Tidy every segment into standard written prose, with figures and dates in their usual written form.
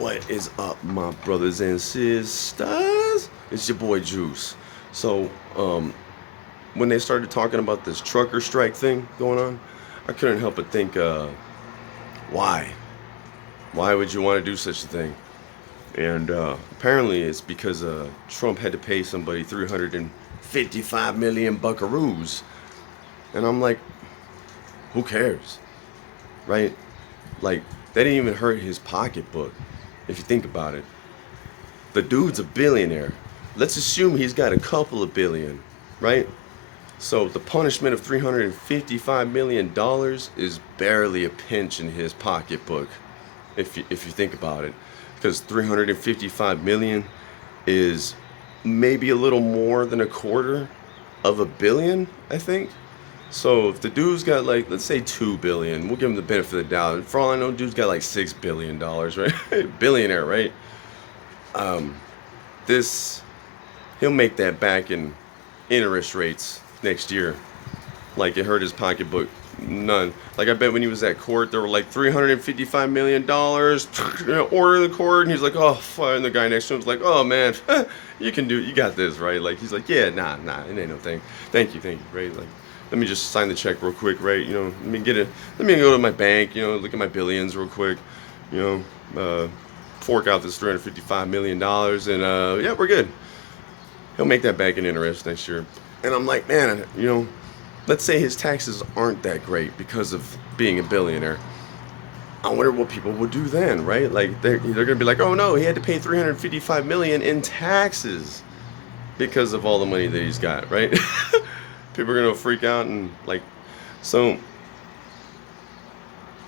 What is up, my brothers and sisters? It's your boy Juice. So, when they started talking about this trucker strike thing going on, I couldn't help but think, why? Why would you want to do such a thing? And apparently, it's because Trump had to pay somebody 355 million buckaroos. And I'm like, who cares, right? Like, that didn't even hurt his pocketbook, if you think about it. The dude's a billionaire. Let's assume he's got a couple of billion, right? So the punishment of $355 million is barely a pinch in his pocketbook, if you think about it. Because 355 million is maybe a little more than a quarter of a billion, I think. So if the dude's got, like, let's say 2 billion, we'll give him the benefit of the doubt. For all I know, dude's got like $6 billion, right? Billionaire, right? This He'll make that back in interest rates next year. Like, it hurt his pocketbook none. Like, I bet when he was at court, there were like $355 million. Order the court, and he's like, oh, fuck. And the guy next to him was like, oh man, you got this, right? Like, he's like, yeah, nah, it ain't no thing. Thank you, right? Like, let me just sign the check real quick, right? Let me go to my bank, look at my billions real quick, fork out this $355 million, and yeah, we're good. He'll make that back in interest next year. And I'm like, man, let's say his taxes aren't that great because of being a billionaire. I wonder what people would do then, right? Like, they're gonna be like, oh no, he had to pay 355 million in taxes because of all the money that he's got, right? People are gonna freak out and, like, so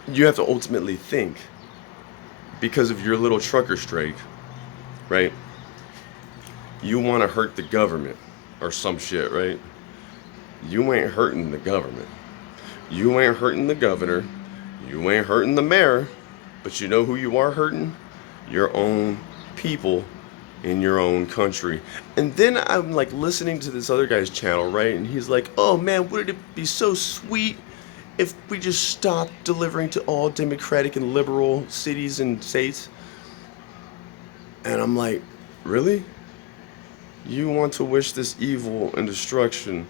you have to ultimately think, because of your little trucker strike, right? You want to hurt the government or some shit, right? You ain't hurting the government. You ain't hurting the governor. You ain't hurting the mayor. But you know who you are hurting? Your own people in your own country. And then I'm like listening to this other guy's channel, right? And he's like, oh man, wouldn't it be so sweet if we just stopped delivering to all democratic and liberal cities and states? And I'm like, really? You want to wish this evil and destruction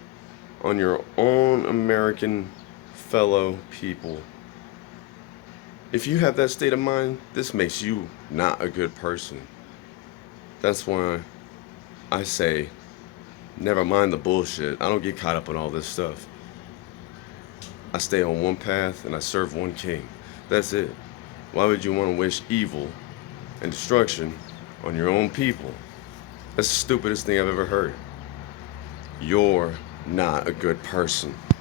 on your own American fellow people? If you have that state of mind, this makes you not a good person. That's why I say, never mind the bullshit. I don't get caught up in all this stuff. I stay on one path and I serve one king. That's it. Why would you want to wish evil and destruction on your own people? That's the stupidest thing I've ever heard. You're not a good person.